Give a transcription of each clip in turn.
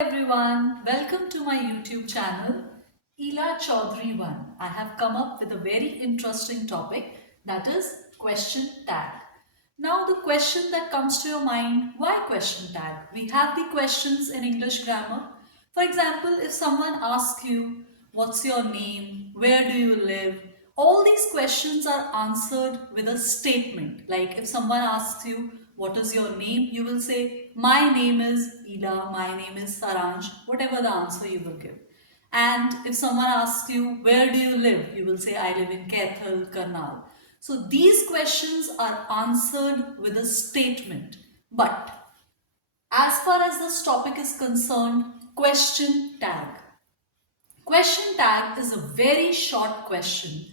Everyone, welcome to my YouTube channel, Ela Chaudhary 1. I have come up with a very interesting topic, that is question tag. Now the question that comes to your mind, why question tag? We have the questions in English grammar. For example, if someone asks you, what's your name, where do you live? All these questions are answered with a statement. Like if someone asks you, what is your name? You will say, my name is Ela, my name is Saranj, whatever the answer you will give. And if someone asks you, where do you live? You will say, I live in Kaithal, Karnal. So these questions are answered with a statement. But as far as this topic is concerned, question tag. Question tag is a very short question.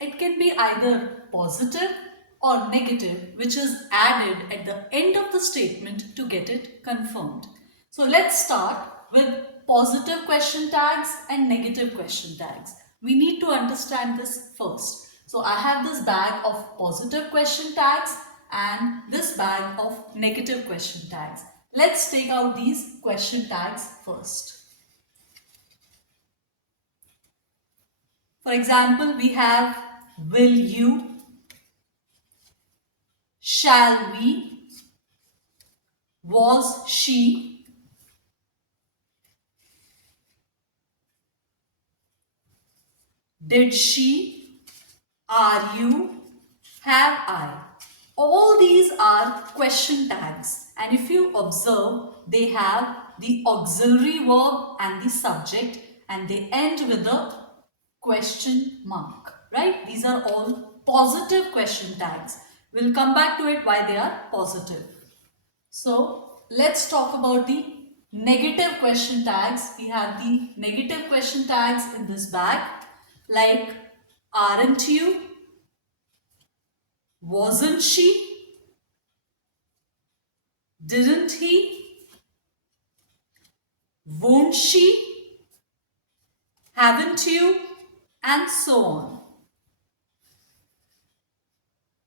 It can be either positive or negative, which is added at the end of the statement to get it confirmed. So let's start with positive question tags and negative question tags. We need to understand this first. So I have this bag of positive question tags and this bag of negative question tags. Let's take out these question tags first. For example, we have will you, shall we, was she, did she, are you, have I. All these are question tags, and if you observe, they have the auxiliary verb and the subject, and they end with a question mark, right? These are all positive question tags. We'll come back to it why they are positive. So let's talk about the negative question tags. We have the negative question tags in this bag, like aren't you, wasn't she, didn't he, won't she, haven't you, and so on.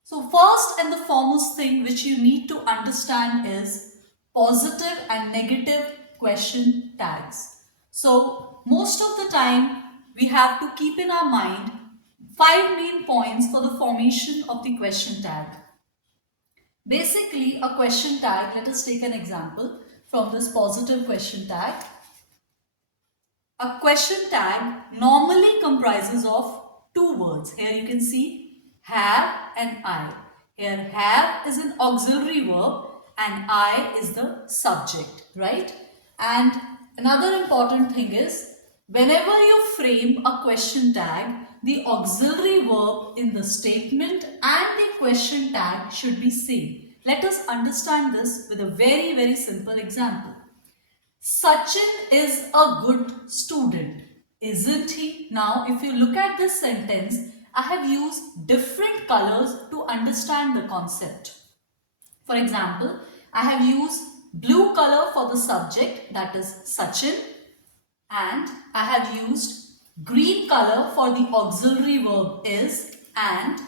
So first and the foremost thing which you need to understand is positive and negative question tags. So most of the time we have to keep in our mind 5 main points for the formation of the question tag. Basically, a question tag, let us take an example from this positive question tag. A question tag normally comprises of two words. Here you can see have and I. Here have is an auxiliary verb and I is the subject, right? And another important thing is whenever you frame a question tag, the auxiliary verb in the statement and the question tag should be same. Let us understand this with a very simple example. Sachin is a good student, isn't he? Now, if you look at this sentence, I have used different colors to understand the concept. For example, I have used blue color for the subject, that is Sachin, and I have used green color for the auxiliary verb is, and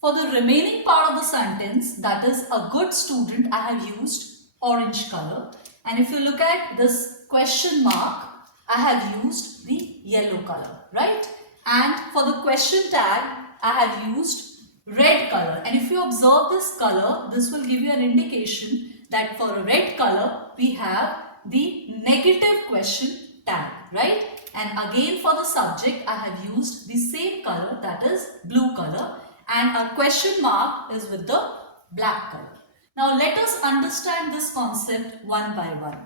for the remaining part of the sentence, that is a good student, I have used orange color. And if you look at this question mark, I have used the yellow color, right? And for the question tag, I have used red color. And if you observe this color, this will give you an indication that for a red color, we have the negative question tag, right? And again for the subject, I have used the same color, that is blue color. And our question mark is with the black color. Now let us understand this concept one by one.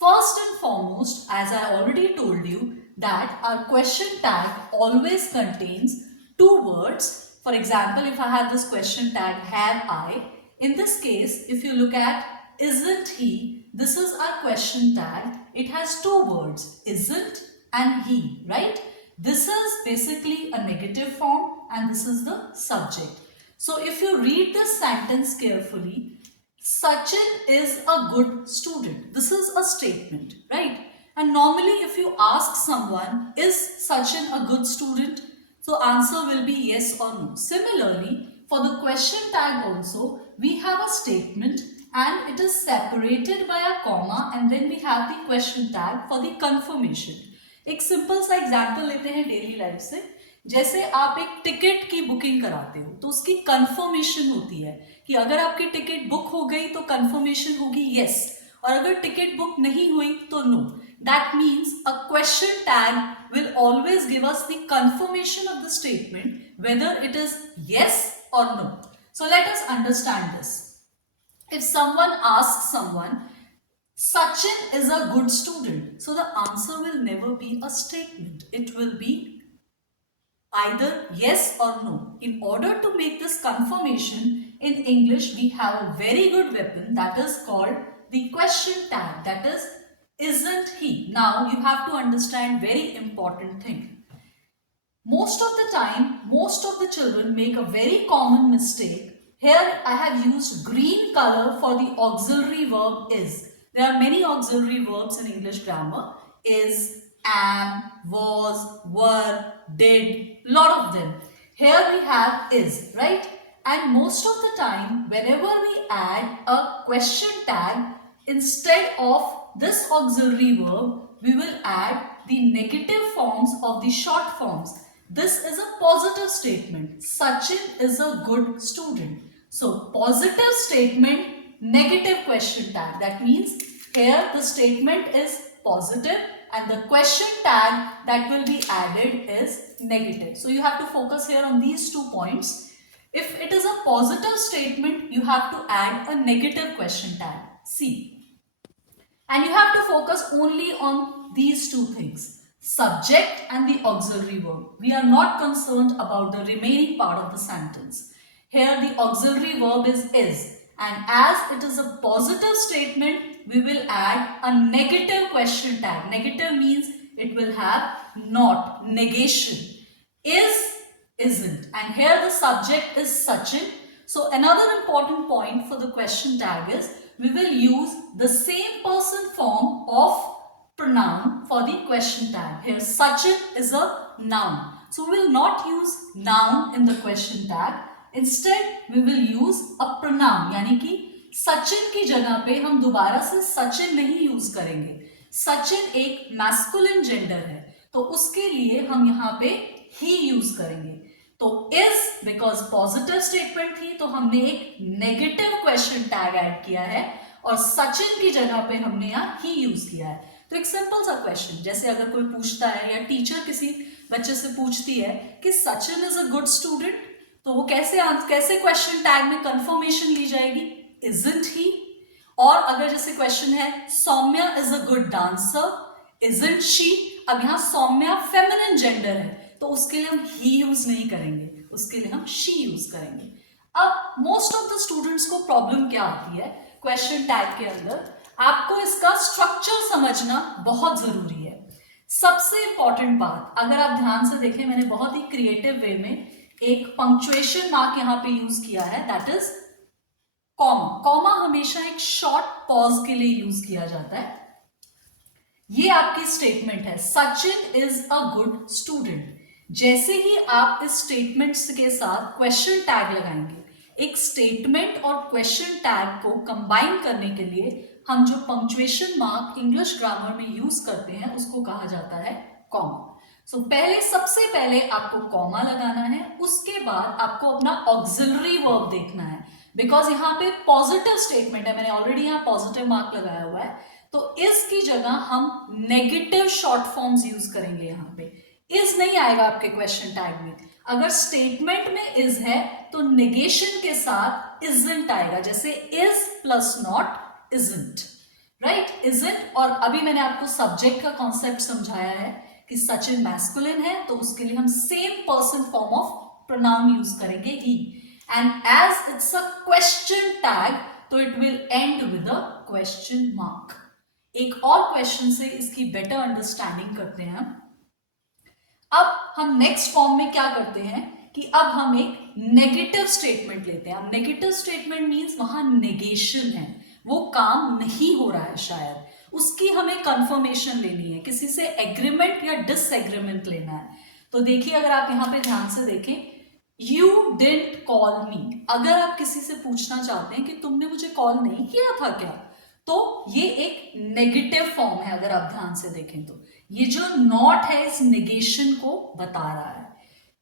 First and foremost, as I already told you, that our question tag always contains two words. For example, if I have this question tag have I, in this case, if you look at isn't he, this is our question tag. It has two words, isn't and he, right? This is basically a negative form and this is the subject. So if you read this sentence carefully, Sachin is a good student. This is a statement, right? And normally if you ask someone, is Sachin a good student? So answer will be yes or no. Similarly, for the question tag also, we have a statement and it is separated by a comma and then we have the question tag for the confirmation. एक सिंपल सा एग्जांपल लेते हैं daily life से. जैसे आप एक टिकट की बुकिंग कराते हो तो उसकी कंफर्मेशन होती है कि अगर आपकी टिकट बुक हो गई तो कंफर्मेशन होगी यस, और अगर टिकट बुक नहीं हुई तो no. That means a question tag will always give us the confirmation of the statement whether it is yes or no. So let us understand this. If someone asks someone, Sachin is a good student, so the answer will never be a statement. It will be either yes or no. In order to make this confirmation, in English we have a very good weapon that is called the question tag. That is, isn't he? Now you have to understand very important thing. Most of the time, most of the children make a very common mistake. Here I have used green color for the auxiliary verb is. There are many auxiliary verbs in English grammar. Is, am, was, were, did, lot of them. Here we have is, right? And most of the time, whenever we add a question tag, instead of this auxiliary verb, we will add the negative forms of the short forms. This is a positive statement. Sachin is a good student. So positive statement, negative question tag. That means here the statement is positive and the question tag that will be added is negative. So you have to focus here on these 2 points. If it is a positive statement, you have to add a negative question tag. See. And you have to focus only on these 2 things. Subject and the auxiliary verb. We are not concerned about the remaining part of the sentence. Here the auxiliary verb is, and as it is a positive statement, we will add a negative question tag. Negative means it will have not, negation. Is, isn't, and here the subject is Sachin. So another important point for the question tag is we will use the same person form of pronoun for the question tag. Here Sachin is a noun. So we will not use noun in the question tag. Instead we will use a pronoun. यानी कि सचिन की जगह पे हम दोबारा से सचिन नहीं यूज करेंगे. सचिन एक मैस्कुलिन जेंडर है तो उसके लिए हम यहाँ पे ही यूज करेंगे. तो इज बिकॉज पॉजिटिव स्टेटमेंट थी तो हमने एक नेगेटिव क्वेश्चन टैग ऐड किया है और सचिन की जगह पे हमने यहाँ ही यूज किया है. तो एक सिंपल सा क्वेश्चन, जैसे अगर कोई पूछता है या टीचर किसी बच्चे से पूछती है कि Sachin is a good student, तो वो कैसे क्वेश्चन टैग में कंफर्मेशन ली जाएगी, इजंट ही. और अगर जैसे क्वेश्चन है Saumya is a good dancer, isn't she. अब यहाँ सौम्या फेमिनिन जेंडर है तो उसके लिए हम ही यूज नहीं करेंगे, उसके लिए हम शी यूज करेंगे. अब मोस्ट ऑफ द स्टूडेंट्स को प्रॉब्लम क्या आती है क्वेश्चन टैग के अंदर, आपको इसका स्ट्रक्चर समझना बहुत जरूरी है. सबसे इंपॉर्टेंट बात, अगर आप ध्यान से देखें मैंने बहुत ही क्रिएटिव वे में एक पंक्चुएशन मार्क यहाँ पे यूज किया है, दैट इज कॉमा. कॉमा हमेशा एक शॉर्ट पॉज के लिए यूज किया जाता है. ये आपकी स्टेटमेंट है Sachin is a good student. जैसे ही आप इस स्टेटमेंट के साथ क्वेश्चन टैग लगाएंगे, एक स्टेटमेंट और क्वेश्चन टैग को कंबाइन करने के लिए हम जो पंक्चुएशन मार्क इंग्लिश ग्रामर में यूज करते हैं उसको कहा जाता है कॉमा. सो सबसे पहले आपको कॉमा लगाना है, उसके बाद आपको अपना ऑक्सिलरी वर्ब देखना है. बिकॉज यहाँ पे पॉजिटिव स्टेटमेंट है, मैंने ऑलरेडी यहाँ पॉजिटिव मार्क लगाया हुआ है, तो इसकी जगह हम नेगेटिव शॉर्ट फॉर्म्स यूज करेंगे. यहाँ पे इज नहीं आएगा आपके क्वेश्चन टैग में. अगर स्टेटमेंट में इज है तो नेगेशन के साथ इजंट आएगा, जैसे is plus not isn't, right, isn't. और अभी मैंने आपको सब्जेक्ट का कॉन्सेप्ट समझाया है कि सचिन मैस्कुलिन है तो उसके लिए हम same person form of pronoun use करेंगे ही. And as it's a question tag तो it will end with a question mark. एक और क्वेश्चन से इसकी बेटर अंडरस्टैंडिंग करते हैं. अब हम नेक्स्ट फॉर्म में क्या करते हैं कि अब हम एक नेगेटिव स्टेटमेंट लेते हैं. अब नेगेटिव स्टेटमेंट मींस वहां नेगेशन है, वो काम नहीं हो रहा है शायद, उसकी हमें कंफर्मेशन लेनी है, किसी से एग्रीमेंट या डिसएग्रीमेंट लेना है. तो देखिए अगर आप यहाँ पे ध्यान से देखें, You didn't call me. अगर आप किसी से पूछना चाहते हैं कि तुमने मुझे कॉल नहीं किया था क्या, तो ये एक नेगेटिव फॉर्म है। अगर आप ध्यान से देखें तो ये जो नॉट है इस नेगेशन को बता रहा है।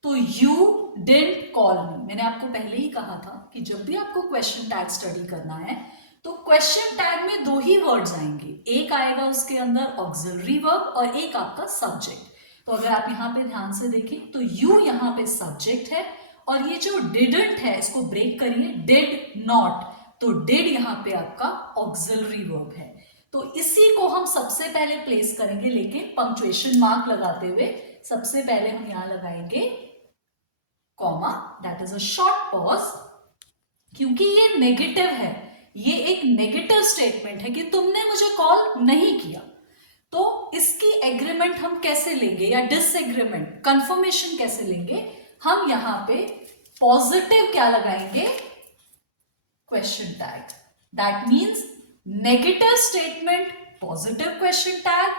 तो यू डिडंट कॉल मी, मैंने आपको पहले ही कहा था कि जब भी आपको क्वेश्चन टैग स्टडी करना है तो क्वेश्चन टैग में दो ही वर्ड्स आएंगे, एक आएगा उसके अंदर ऑक्सिलरी वर्ब और एक आपका सब्जेक्ट। तो अगर आप यहाँ पे ध्यान से देखें तो यू यहाँ पे सब्जेक्ट है और ये जो डिडंट है इसको ब्रेक करिए, डिड नॉट, तो डिड यहाँ पे आपका ऑक्सिलरी वर्ब है। तो इसी को हम सबसे पहले प्लेस करेंगे, लेकिन पंक्चुएशन मार्क लगाते हुए सबसे पहले हम यहां लगाएंगे comma, that is a short pause, क्योंकि ये नेगेटिव है, ये एक नेगेटिव स्टेटमेंट है कि तुमने मुझे कॉल नहीं किया। तो इसकी एग्रीमेंट हम कैसे लेंगे या डिसएग्रीमेंट, कंफर्मेशन कैसे लेंगे, हम यहां पे पॉजिटिव क्या लगाएंगे, question tag. That means negative statement positive question tag,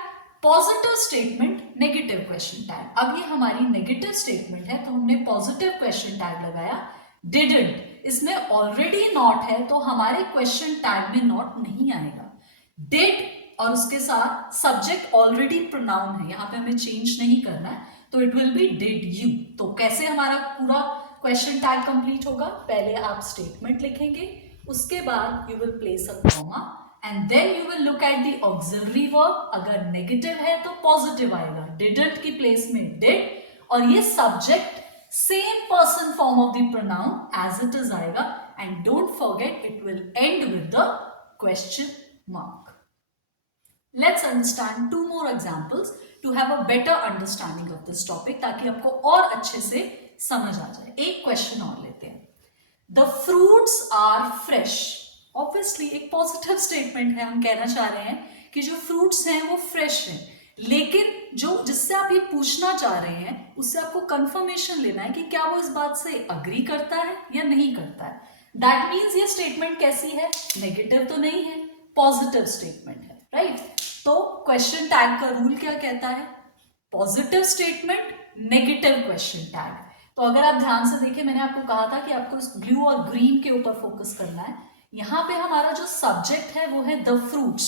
positive statement negative question tag. अब ये हमारी नेगेटिव स्टेटमेंट है तो हमने पॉजिटिव क्वेश्चन टैग लगाया। डिडंट, इसमें ऑलरेडी नॉट है तो हमारे क्वेश्चन टैग में नॉट नहीं आएगा। डिड और उसके साथ सब्जेक्ट ऑलरेडी प्रोनाउन है, यहां पे हमें चेंज नहीं करना है, तो it will be did you. तो कैसे हमारा पूरा क्वेश्चन टैग कंप्लीट होगा, पहले आप स्टेटमेंट लिखेंगे, उसके बाद you will place a comma and then you will look at the auxiliary verb. अगर नेगेटिव है तो पॉजिटिव आएगा, डिडंट की प्लेस में डिड, और ये subject same person form of the pronoun as it is आएगा, and don't forget it will end with the question mark. Let's understand two more examples to have a better understanding of this topic, ताकि आपको और अच्छे से समझ आ जाए। एक क्वेश्चन और लेते हैं। The fruits are fresh. Obviously एक पॉजिटिव स्टेटमेंट है, हम कहना चाह रहे हैं कि जो फ्रूट्स हैं वो फ्रेश हैं, लेकिन जो जिससे आप ये पूछना चाह रहे हैं उससे आपको कंफर्मेशन लेना है कि क्या वो इस बात से अग्री करता है या नहीं करता है। दैट मीन्स ये स्टेटमेंट कैसी है, नेगेटिव तो नहीं है, पॉजिटिव स्टेटमेंट है, राइट। तो क्वेश्चन टैग का रूल क्या कहता है, positive statement negative question tag. तो अगर आप ध्यान से देखिए, मैंने आपको कहा था कि आपको इस ब्लू और ग्रीन के ऊपर फोकस करना है। यहाँ पे हमारा जो सब्जेक्ट है वो है द फ्रूट्स,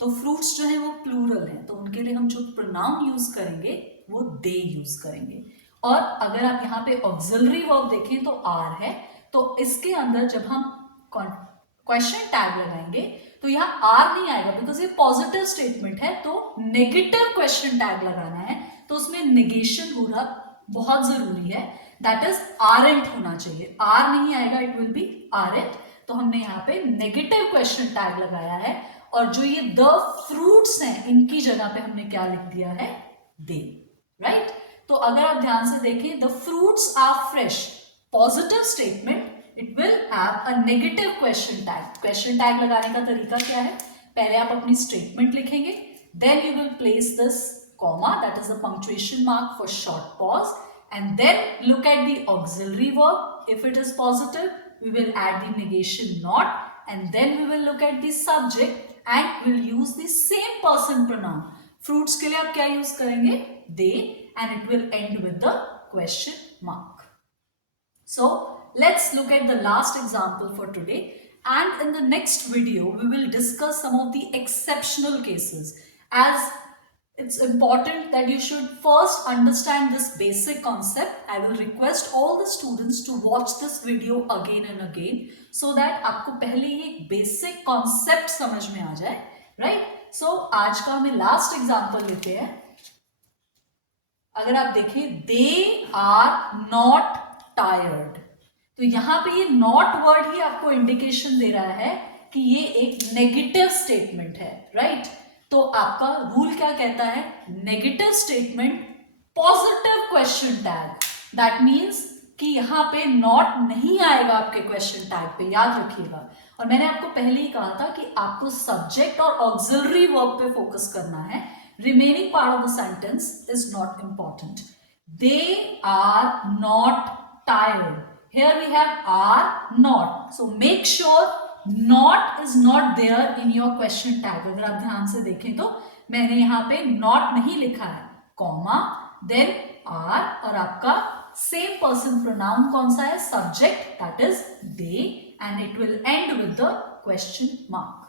तो फ्रूट्स जो है वो प्लूरल है, तो उनके लिए हम जो प्रोनाउन यूज करेंगे वो दे यूज करेंगे। और अगर आप यहाँ पे ऑक्सिलरी वर्ब देखें तो आर है, तो इसके अंदर जब हम क्वेश्चन टैग लगाएंगे तो यहाँ आर नहीं आएगा, बिकॉज ये पॉजिटिव स्टेटमेंट है, तो नेगेटिव क्वेश्चन टैग लगाना है, तो उसमें नेगेशन होना बहुत जरूरी है, दैट इज आरंट होना चाहिए। आर नहीं आएगा, इट विल बी आरंट, तो हमने यहाँ पे नेगेटिव क्वेश्चन टैग लगाया है, और जो ये द फ्रूट्स हैं इनकी जगह पे हमने क्या लिख दिया है, दे, राइट। तो अगर आप ध्यान से देखें, the fruits are fresh, positive statement, it will have a negative question tag. Question tag लगाने का तरीका क्या है, पहले आप अपनी स्टेटमेंट लिखेंगे, then you will place this comma, that is a punctuation mark for short pause, and then look at the auxiliary verb. If it is positive, we will add the negation not, and then we will look at the subject and we'll use the same person pronoun. Fruits के लिए आप क्या use करेंगे, they, and it will end with the question mark. So let's look at the last example for today, and in the next video we will discuss some of the exceptional cases. As it's important that you should first understand this basic concept. I will request all the students to watch this video again and again so that आपको पहले ये basic concept समझ में आ जाए, right? So आज का हमें last example लेते हैं। अगर आप देखें, they are not tired, तो यहाँ पे ये not word ही आपको इंडिकेशन दे रहा है कि ये एक नेगेटिव स्टेटमेंट है, राइट। तो आपका रूल क्या कहता है, negative statement positive question tag, that means कि यहाँ पे नॉट नहीं आएगा आपके क्वेश्चन टैग पे, याद रखिएगा। और मैंने आपको पहले ही कहा था कि आपको सब्जेक्ट और ऑक्सिलरी वर्ब पे फोकस करना है, remaining part of the sentence is not important. They are not tired, here we have are not, so make sure not is not there in your question tag. अगर आप ध्यान से देखें तो मैंने यहाँ पे नॉट नहीं लिखा है, कॉमा, देन आर और आपका सेम पर्सन प्रोनाउन कौन सा है, subject that is they, and it will end with the question mark.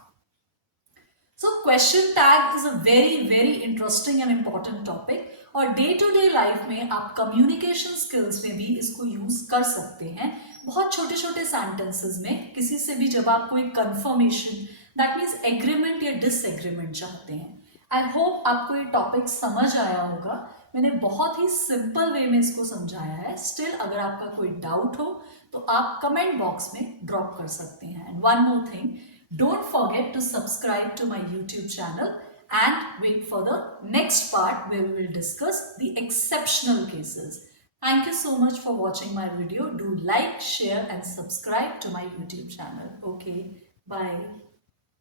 So question tag is a very interesting and important topic और डे टू डे लाइफ में आप communication skills में भी इसको यूज कर सकते हैं. बहुत छोटे छोटे सेंटेंसेस में किसी से भी जब आपको एक कंफर्मेशन दैट मीन्स एग्रीमेंट या डिसएग्रीमेंट चाहते हैं. आई होप आपको ये टॉपिक समझ आया होगा. मैंने बहुत ही सिंपल वे में इसको समझाया है. स्टिल अगर आपका कोई डाउट हो तो आप कमेंट बॉक्स में ड्रॉप कर सकते हैं. And one more thing, don't forget to subscribe to my YouTube channel and wait for the next part where we will discuss the exceptional cases. Thank you so much for watching my video. Do like, share and subscribe to my YouTube channel. Okay, bye.